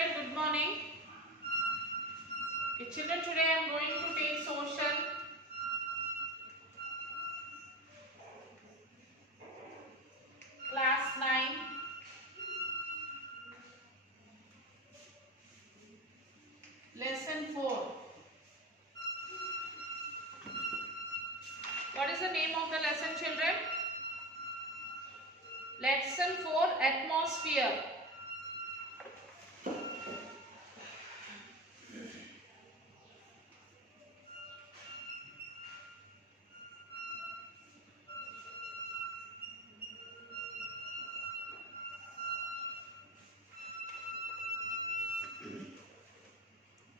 children, good morning. Okay, children, today I am going to take social. Class 9. Lesson 4. What is the name of the lesson, children? Lesson 4, Atmosphere.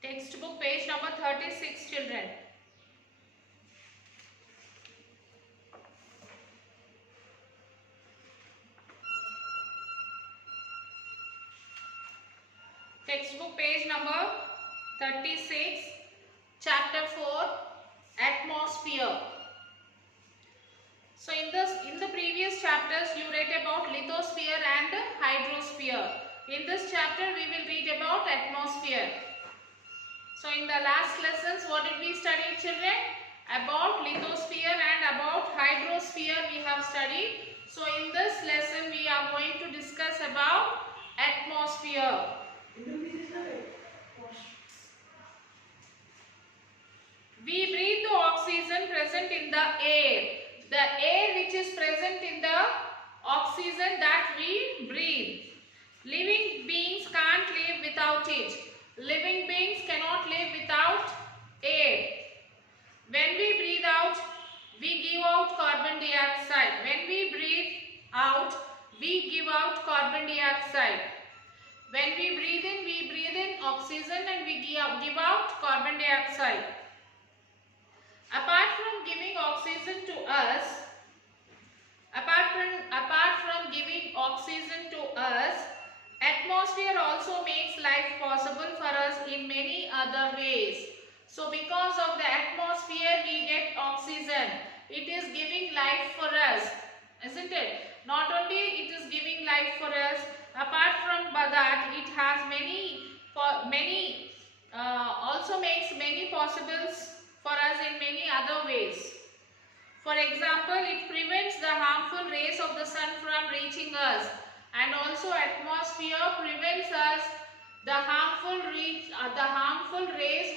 Textbook page number 36, children. Textbook page number 36, chapter 4, Atmosphere. So in the previous chapters you read about lithosphere and hydrosphere. In this chapter we will read about atmosphere. So in the last lessons what did we study, children? About lithosphere and about hydrosphere we have studied. So in this lesson we are going to discuss about atmosphere. We breathe the oxygen present in the air. The air which is present in the oxygen that we breathe. Living beings can't live without it. Living beings cannot live without air. When we breathe out, we give out carbon dioxide. When we breathe out, we give out carbon dioxide. When we breathe in oxygen and we give out carbon dioxide. Apart from giving oxygen to us, atmosphere also makes life possible for us in many other ways. So because of the atmosphere we get oxygen. It is giving life for us, isn't it? Not only it is giving life for us, apart from that it has also makes many possibles for us in many other ways. For example, it prevents the harmful rays of the sun from reaching us, and also atmosphere prevents us the harmful rays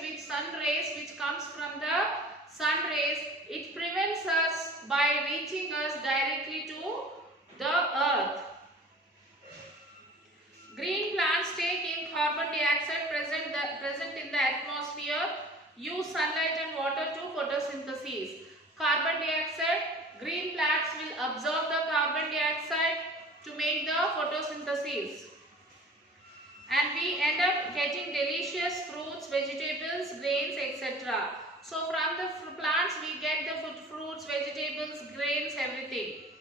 which comes from the sun rays. It prevents us by reaching us directly to the earth. Green plants take in carbon dioxide present in the atmosphere, use sunlight and water to photosynthesis. Carbon dioxide, green plants will absorb the carbon dioxide to make the photosynthesis. And we end up getting delicious fruits, vegetables, grains, etc. So from the plants we get the fruits, vegetables, grains, everything.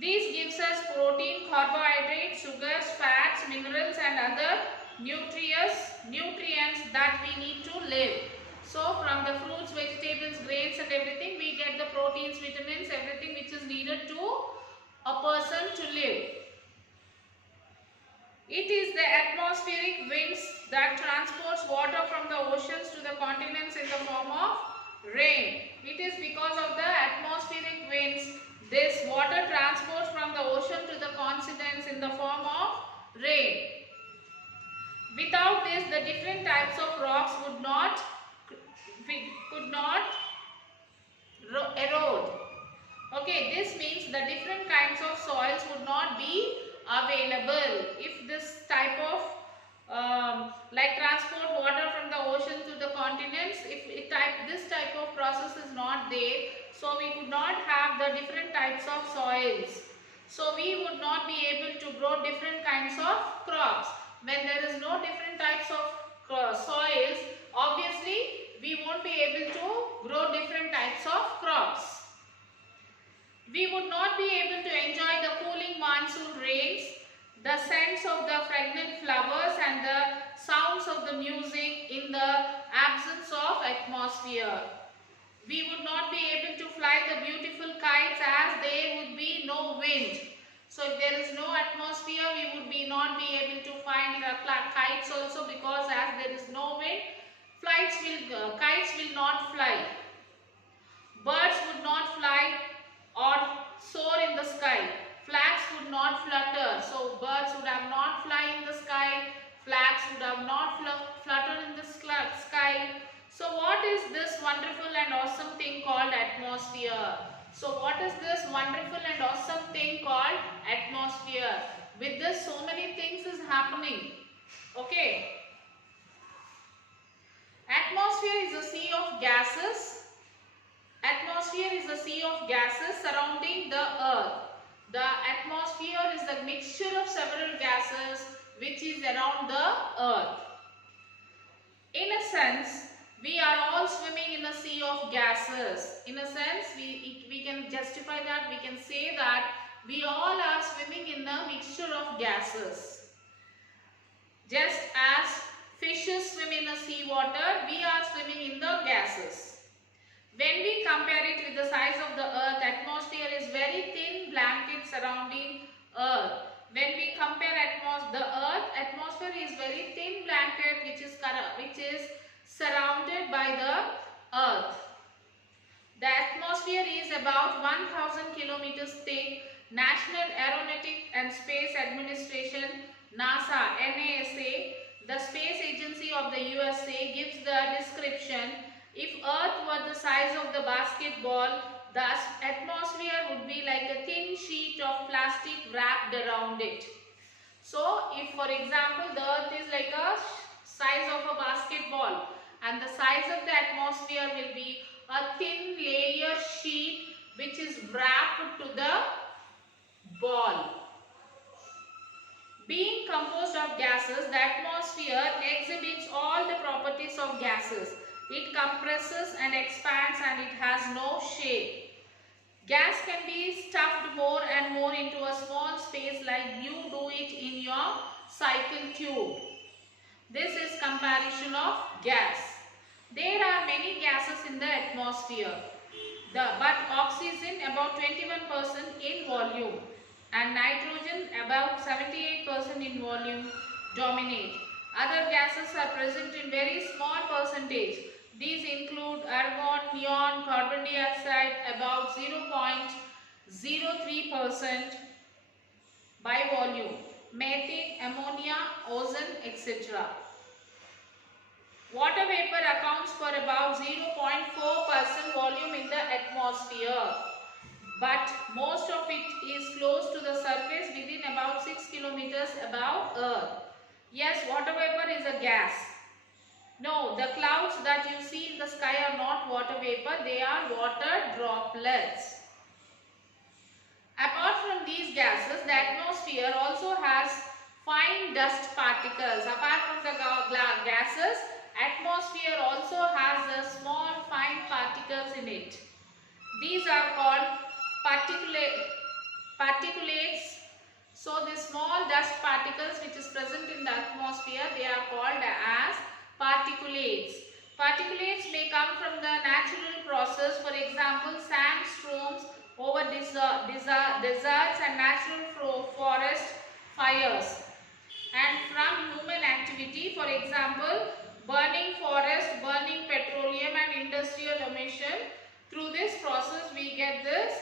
This gives us protein, carbohydrates, sugars, fats, minerals and other nutrients that we need to live. So from the fruits, vegetables, grains and everything we get the proteins, vitamins, everything which is needed to a person to live. It is the atmospheric winds that transports water from the oceans to the continents in the form of rain. It is because of the atmospheric winds this water transports from the ocean to the continents in the form of rain. Without this, the different types of rocks could not erode. Okay, this means the different kinds of soils would not be available if this type of like transport water from the ocean to the continents, if this type of process is not there, so we could not have the different types of soils. So we would not be able to grow different kinds of crops. When there is no different types of soils, obviously we won't be able to grow different types of crops. We would not be able to enjoy the cooling monsoon rains, the scents of the fragrant flowers and the sounds of the music in the absence of atmosphere. We would not be able to fly the beautiful kites as there would be no wind. So if there is no atmosphere, we would not be able to find kites also, because as there is no wind, kites will not fly. Birds would not fly or soar in the sky. Flags would not flutter. So birds would have not fly in the sky. Flags would have not flutter in the sky. So what is this wonderful and awesome thing called atmosphere? So what is this wonderful and awesome thing called atmosphere? With this, so many things is happening. Okay. Atmosphere is a sea of gases. Atmosphere is a sea of gases surrounding the earth. The atmosphere is a mixture of several gases which is around the earth. In a sense, we are all swimming in a sea of gases. In a sense, we can justify that, we can say that we all are swimming in a mixture of gases. Just as fishes swim in the sea water, we are swimming in the gases. When we compare it with the size of the earth, atmosphere is very thin blanket surrounding earth. When we compare the earth, atmosphere is very thin blanket which is surrounded by the earth. The atmosphere is about 1000 kilometers thick. National Aeronautic and Space Administration, NASA, NASA, the space agency of the USA, gives the description: if Earth were the size of the basketball, the atmosphere would be like a thin sheet of plastic wrapped around it. So, if for example the Earth is like a size of a basketball, and the size of the atmosphere will be a thin layer sheet which is wrapped to the ball. Being composed of gases, the atmosphere exhibits all the properties of gases. It compresses and expands, and it has no shape. Gas can be stuffed more and more into a small space like you do it in your cycle tube. This is comparison of gas. There are many gases in the atmosphere. But oxygen about 21% in volume and nitrogen about 78% in volume dominate. Other gases are present in very small percentage. These include argon, neon, carbon dioxide about 0.03% by volume, methane, ammonia, ozone, etc. Water vapor accounts for about 0.4% volume in the atmosphere, but most of it is close to the surface within about 6 kilometers above Earth. Yes, water vapor is a gas. No, the clouds that you see in the sky are not water vapor, they are water droplets. Apart from these gases, the atmosphere also has fine dust particles. Apart from the gases, atmosphere also has a small fine particles in it. These are called particulates. So the small dust particles which is present in the atmosphere, they are called as particulates. Particulates may come from the natural process, for example sandstorms over deserts and natural forest fires, and from human activity, for example burning forest, burning petroleum and industrial emission. Through this process we get this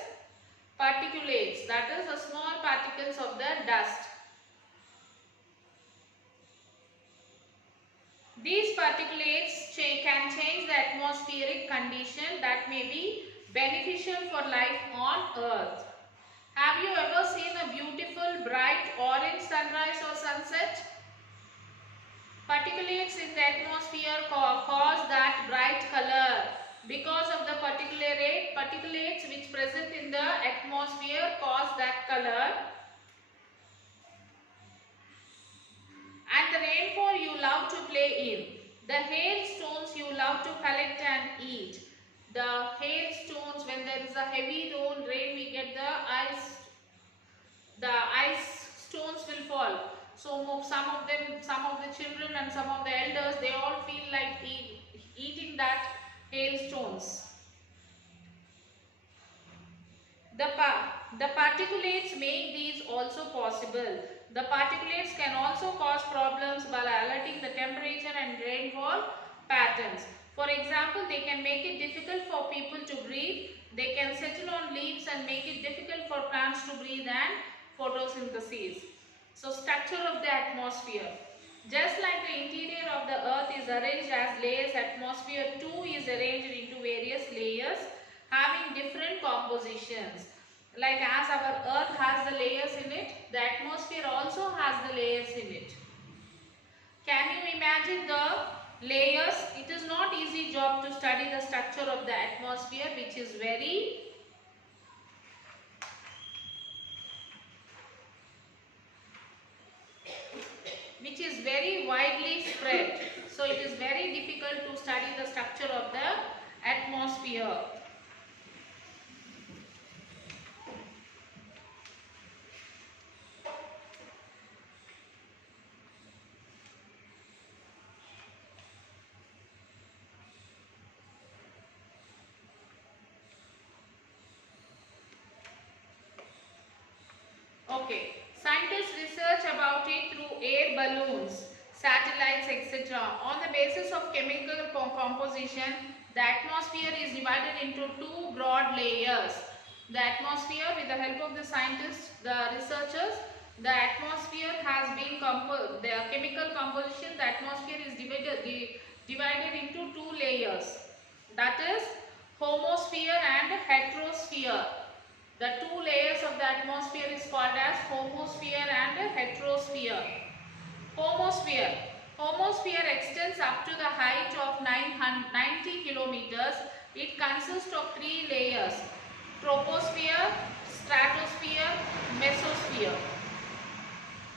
particulates, that is the small particles of the dust. These particulates can change the atmospheric condition that may be beneficial for life on Earth. Have you ever seen a beautiful bright orange sunrise or sunset? Particulates in the atmosphere cause that bright color. Because of the particulates which present in the atmosphere cause that color. And the rainfall you love to play in. The hailstones you love to collect and eat. The hailstones, when there is a heavy rain, we get the ice stones will fall. So some of the children and some of the elders, they all feel like eating that hailstones. The particulates make these also possible. The particulates can also cause problems by alerting the temperature and rainfall patterns. For example, they can make it difficult for people to breathe. They can settle on leaves and make it difficult for plants to breathe and photosynthesis. So, structure of the atmosphere. Just like the interior of the earth is arranged as layers, atmosphere too is arranged into various layers having different compositions. Like as our earth has the layers in it, the atmosphere also has the layers in it. Can you imagine the layers? It is not easy job to study the structure of the atmosphere, which is very widely spread. So it is very difficult to study the structure of the atmosphere. Okay, scientists research about it through air balloons, satellites, etc. On the basis of chemical composition, the atmosphere is divided into two broad layers. The atmosphere, with the help of the scientists, the researchers, the atmosphere has been the chemical composition, the atmosphere is divided into two layers. That is homosphere and heterosphere. The two layers of the atmosphere is called as homosphere and heterosphere. Homosphere. Homosphere extends up to the height of 90 kilometers. It consists of three layers: troposphere, stratosphere, mesosphere.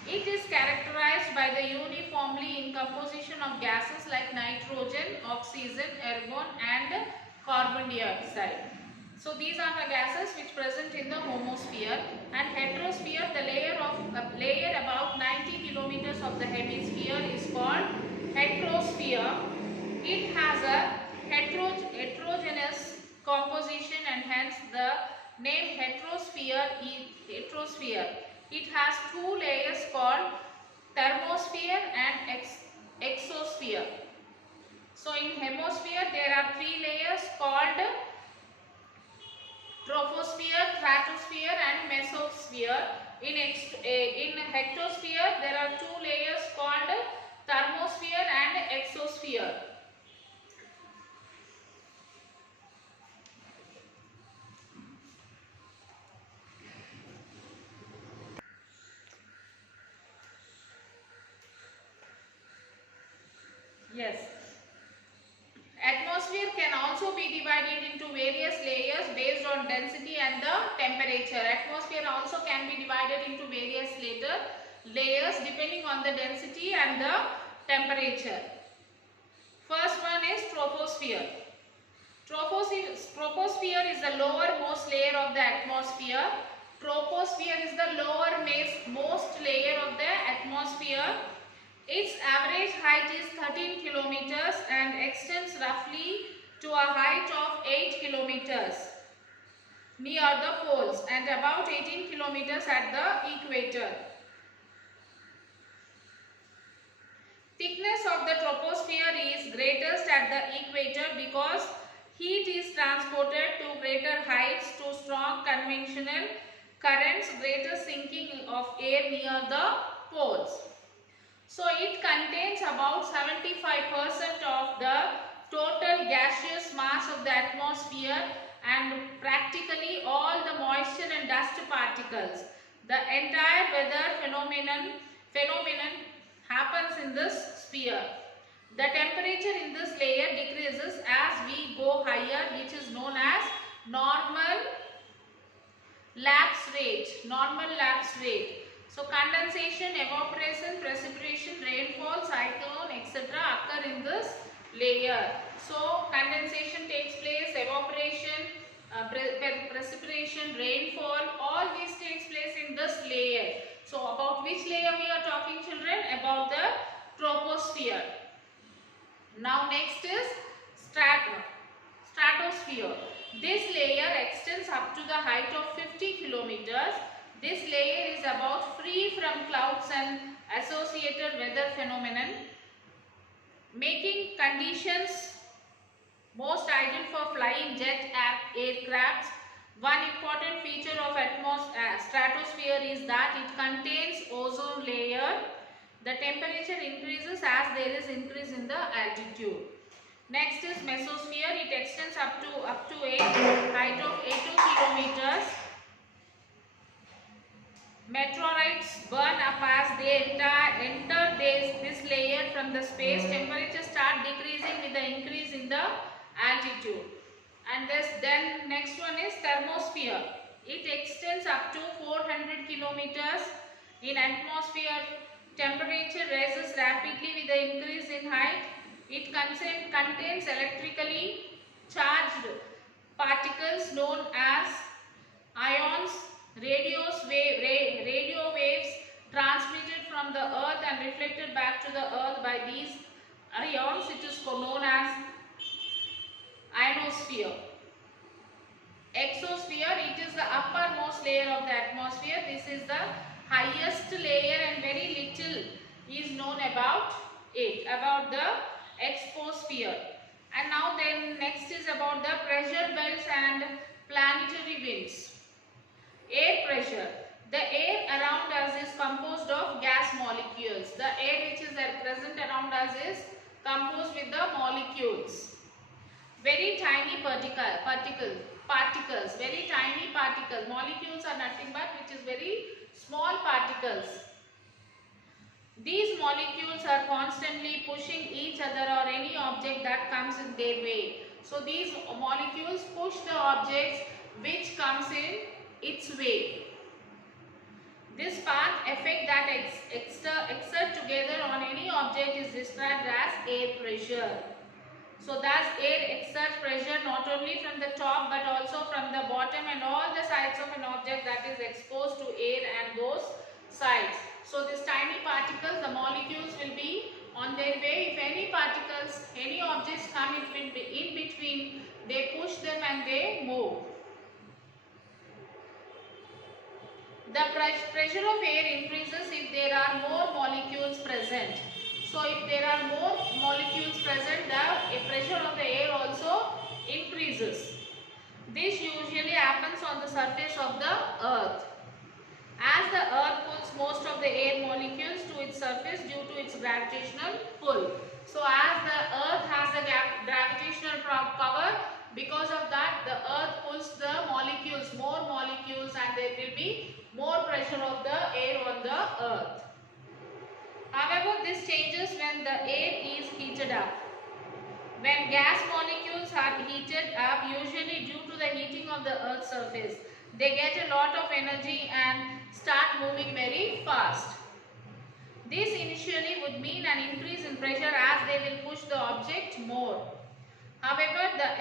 It is characterized by the uniformly in composition of gases like nitrogen, oxygen, argon and carbon dioxide. So these are the gases which present in the homosphere. And heterosphere, the layer about 90 kilometers of the hemisphere is called heterosphere. It has a heterogeneous composition and hence the name heterosphere is heterosphere. It has two layers called thermosphere and exosphere. So in hemisphere there are three layers called troposphere, stratosphere and mesosphere. In heterosphere there are two layers called thermosphere and exosphere. Yes. Atmosphere can also be divided into various layers based on density and the temperature. Atmosphere also can be divided into various layers depending on the density and the temperature. First one is troposphere. Troposphere is the lowermost layer of the atmosphere. Troposphere is the lowermost layer of the atmosphere. Its average height is 13 kilometers and extends roughly to a height of 8 kilometers near the poles and about 18 kilometers at the equator. Thickness of the troposphere is greatest at the equator because heat is transported to greater heights to strong convectional currents, greater sinking of air near the poles. So it contains about 75% of the total gaseous mass of the atmosphere and practically all the moisture and dust particles. The entire weather phenomenon happens in this sphere. The temperature in this layer decreases as we go higher, which is known as normal lapse rate. So condensation, evaporation, precipitation, rainfall, cyclone, etc. occur in this layer. So condensation takes place, evaporation, precipitation, rainfall, all these takes place in this layer. So about which layer we are talking, children? About the troposphere. Now next is stratosphere. This layer extends up to the height of 50 kilometers. This layer is about free from clouds and associated weather phenomenon, making conditions most ideal for flying jet aircrafts. One important feature of stratosphere is that it contains ozone layer. The temperature increases as there is increase in the altitude. Next is mesosphere. It extends up to a height of 82 kilometers. Meteorites burn up as they enter this layer from the space. Temperatures start decreasing with the increase in the altitude. And then next one is thermosphere. It extends up to 400 kilometers. In atmosphere, temperature rises rapidly with the increase in height. It contains electrically charged particles known as ions. Radio waves transmitted from the earth and reflected back to the earth by these ions. It is known as ionosphere. Exosphere, it is the uppermost layer of the atmosphere. This is the highest layer and very little is known about it, about the exosphere. And now then next is about the pressure belts and planetary winds. Air pressure. The air around us is composed of gas molecules. The air which is present around us is composed with the molecules. Very tiny particles, very tiny particles. Molecules are nothing but which is very small particles. These molecules are constantly pushing each other or any object that comes in their way. So these molecules push the objects which comes in its way. This path effect that exert together on any object is described as air pressure. So thus air exerts pressure not only from the top but also from the bottom and all the sides of an object that is exposed to air and those sides. So these tiny particles, the molecules will be on their way. If any particles, any objects come in between, they push them and they move. The pressure of air increases if there are more molecules present. So if there are more molecules present, the pressure of the air also increases. This usually happens on the surface of the earth. As the earth pulls most of the air molecules to its surface due to its gravitational pull. So as the earth has the gravitational power, because of that the earth pulls the molecules, more molecules, and there will be more pressure of the air on the earth. However, this changes when the air is heated up. When gas molecules are heated up, usually due to the heating of the earth's surface, they get a lot of energy and start moving very fast. This initially would mean an increase in pressure as they will push the object more. However, the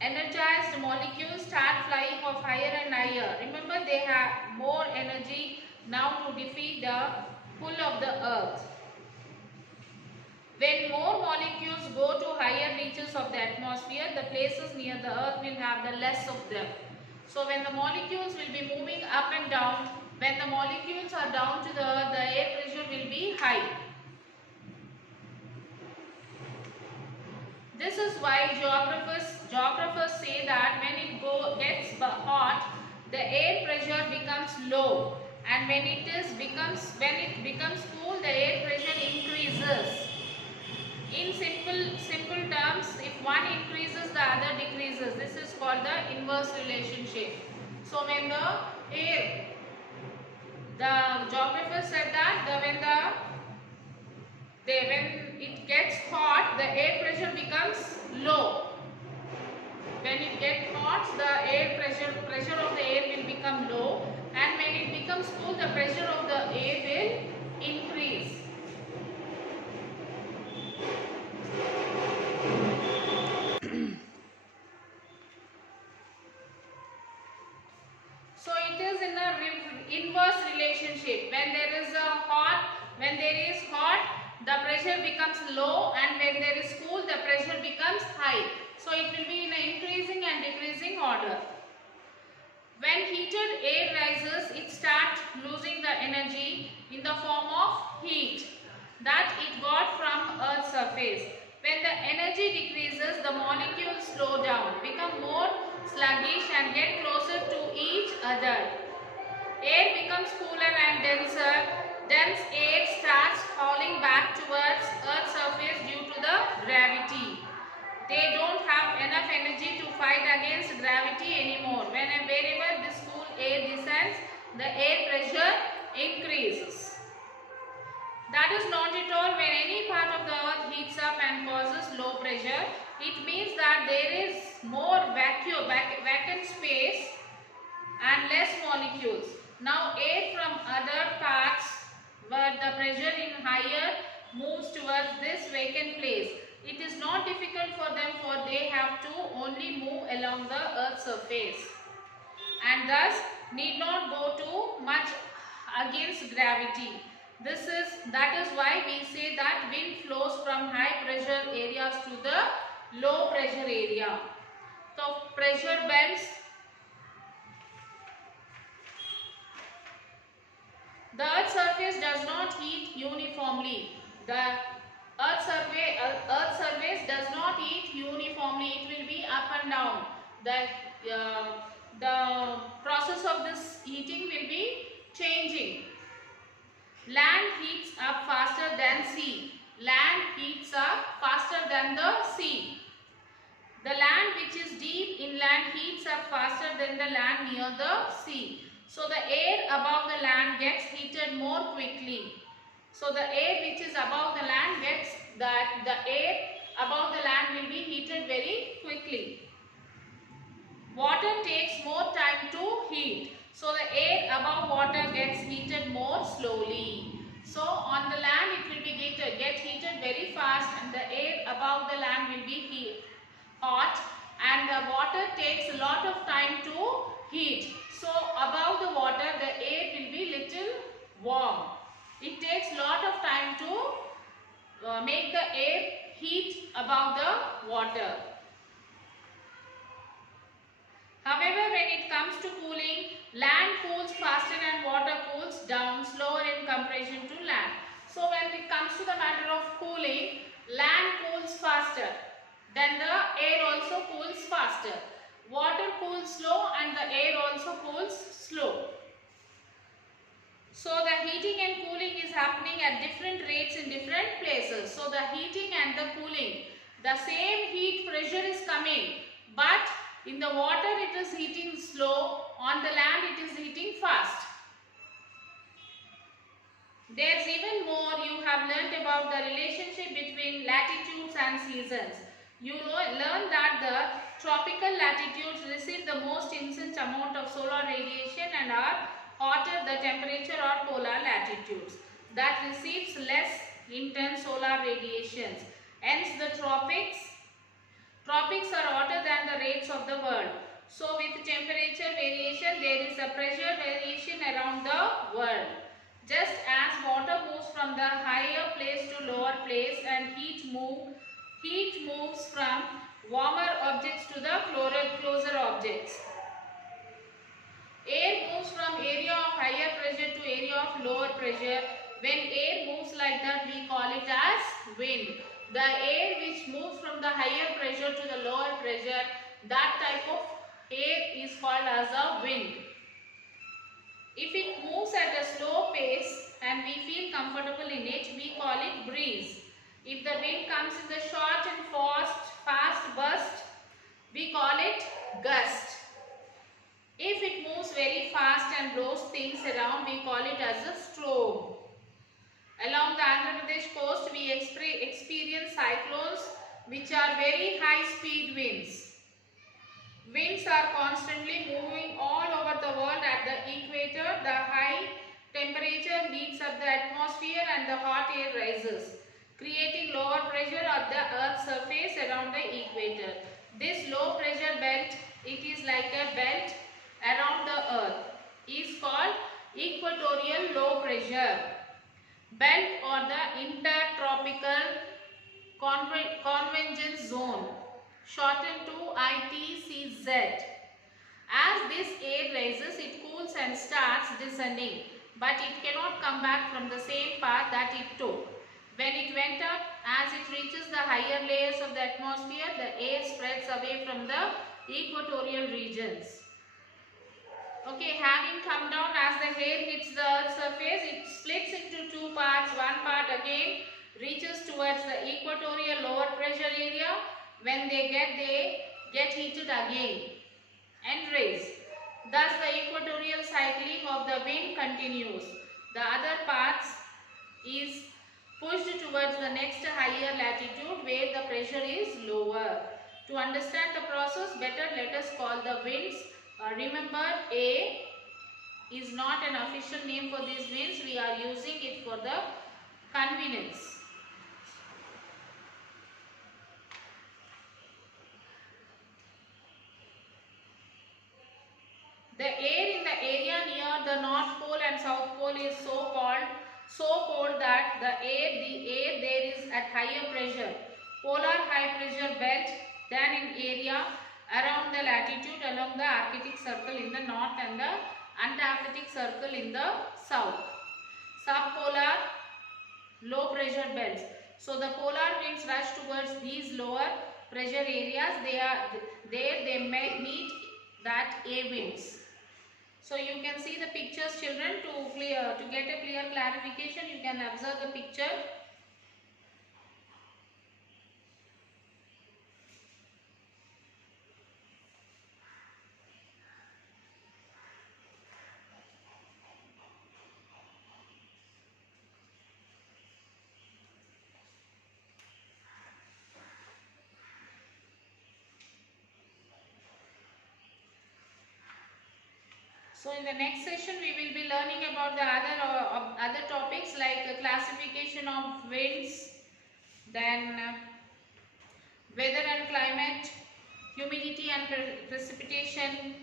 energized molecules start flying off higher and higher. Remember, they have more energy now to defeat the pull of the earth. When more molecules go to higher reaches of the atmosphere, the places near the earth will have the less of them. So when the molecules will be moving up and down, when the molecules are down to the earth, the air pressure will be high. This is why geographers say that when it gets hot, the air pressure becomes low, and when it becomes cool, the air pressure increases. In simple terms, if one increases, the other decreases. This is called the inverse relationship. So when the geographers said that when it gets hot, the air pressure becomes low. When it gets hot, the pressure of the air will become low, and when it becomes cool, the pressure of the air will increase. So it is in a inverse relationship. When there is hot, the pressure becomes low, and when there is cool, the pressure becomes high. So So it will be in an increasing and decreasing order. When heated air rises, it starts losing the energy in the form of heat that it got from Earth's surface. When the energy decreases, the molecules slow down, become more sluggish and get closer to each other. Air becomes cooler and denser. Dense air starts falling back towards Earth's surface due to the gravity. They don't have enough energy to fight against gravity anymore. Wherever this cool air descends, the air pressure increases. That is not at all when any part of the earth heats up and causes low pressure. It means that there is more vacant space and less molecules. Now air from other parts where the pressure in higher moves towards this vacant place. It is not difficult for them, for they have to only move along the earth's surface and thus need not go too much against gravity. That is why we say that wind flows from high pressure areas to the low pressure area. So pressure belts. The earth's surface does not heat uniformly. The Earth's surface does not heat uniformly. It will be up and down. The process of this heating will be changing. Land heats up faster than sea. Land heats up faster than the sea. The land which is deep inland heats up faster than the land near the sea. So the air above the land gets heated more quickly. So the air which is above the land will be heated very quickly. Water takes more time to heat. So the air above water gets heated more slowly. So on the land it will be get heated very fast, and the air above the land will be hot, and the water takes a lot of time to heat. So above the water the air will be little warm. It takes lot of time to make the air heat above the water. However, when it comes to cooling, land cools faster and water cools down slower in comparison to land. So when it comes to the matter of cooling, land cools faster, then the air also cools faster. Water cools slow and the air also cools slow. So the heating and cooling is happening at different rates in different places. So the heating and the cooling, the same heat pressure is coming, but in the water it is heating slow, on the land it is heating fast. There's even more. You have learnt about the relationship between latitudes and seasons. You learn that the tropical latitudes receive the most intense amount of solar radiation and are hotter the temperature, or polar latitudes that receives less intense solar radiations. Hence the tropics are hotter than the rates of the world. So with temperature variation there is a pressure variation around the world. Just as water moves from the higher place to lower place, and heat moves from warmer objects to the closer objects. Air moves from area of higher pressure to area of lower pressure. When air moves like that, we call it as wind. The air which moves from the higher pressure to the lower pressure, that type of air is called as a wind. If it moves at a slow pace and we feel comfortable in it, we call it breeze. If the wind comes in the short and fast burst, we call it gust. If it moves very fast and blows things around, we call it as a storm. Along the Andhra Pradesh coast, we experience cyclones which are very high speed winds. Winds are constantly moving all over the world. At the equator, the high temperature heats up the atmosphere and the hot air rises, creating lower pressure at the earth's surface around the equator. This low pressure belt, it is like a belt around the earth, is called equatorial low pressure belt or the intertropical convergence zone. shortened to ITCZ. As this air rises, it cools and starts descending, but it cannot come back from the same path that it took. When it went up, as it reaches the higher layers of the atmosphere, the air spreads away from the equatorial regions. Okay, having come down, as the air hits the Earth's surface, it splits into two parts. One part again reaches towards the equatorial lower pressure area. When they get heated again and raise. Thus the equatorial cycling of the wind continues. The other parts is pushed towards the next higher latitude where the pressure is lower. To understand the process better, let us call the winds. Remember, A is not an official name for these winds. We are using it for the convenience. The air in the area near the North Pole and South Pole is so cold that the air there is at higher pressure, polar high pressure belt than in area around the latitude along the Arctic Circle in the north and the Antarctic Circle in the south. Subpolar low pressure belts. So the polar winds rush towards these lower pressure areas. They may meet that A winds. So you can see the pictures, children. To get a clear clarification, you can observe the picture. So in the next session we will be learning about the other topics like classification of winds, then weather and climate, humidity and precipitation,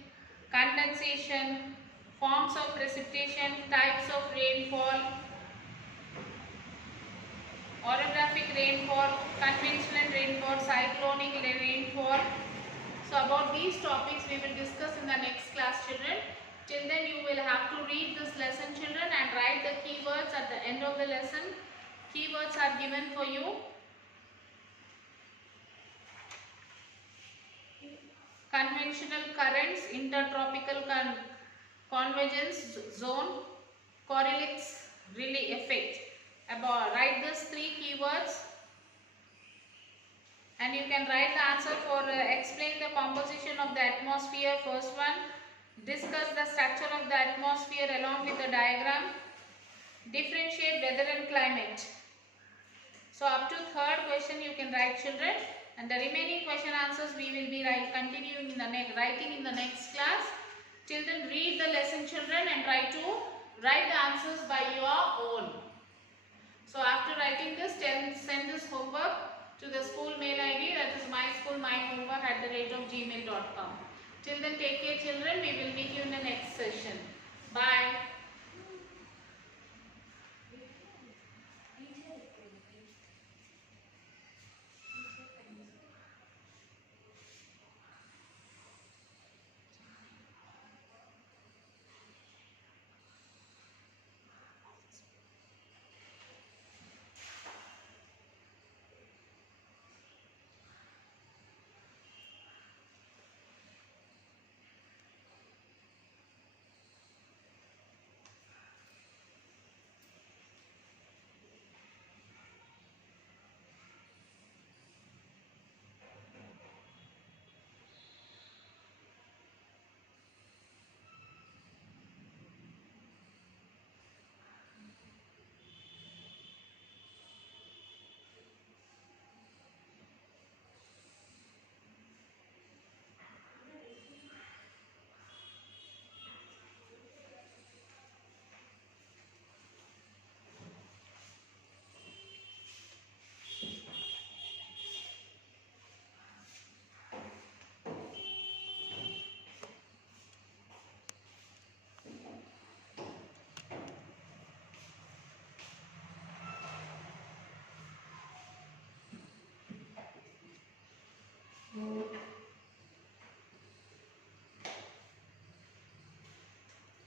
condensation, forms of precipitation, types of rainfall, orographic rainfall, conventional rainfall, cyclonic rainfall. So about these topics we will discuss in the next class, children. Till then you will have to read this lesson, children, and write the keywords at the end of the lesson. Keywords are given for you. Conventional currents, intertropical convergence zone, Coriolis Rayleigh effect. Write these three keywords. And you can write the answer for explain the composition of the atmosphere. First one. Discuss the structure of the atmosphere along with the diagram. Differentiate weather and climate. So up to third question you can write, children, and the remaining question answers we will be continuing in the writing in the next class. Children, read the lesson, children, and try to write the answers by your own. So after writing this, send this homework to the school mail ID, that is myschoolmyhomework@gmail.com. Till then, take care, children. We will meet you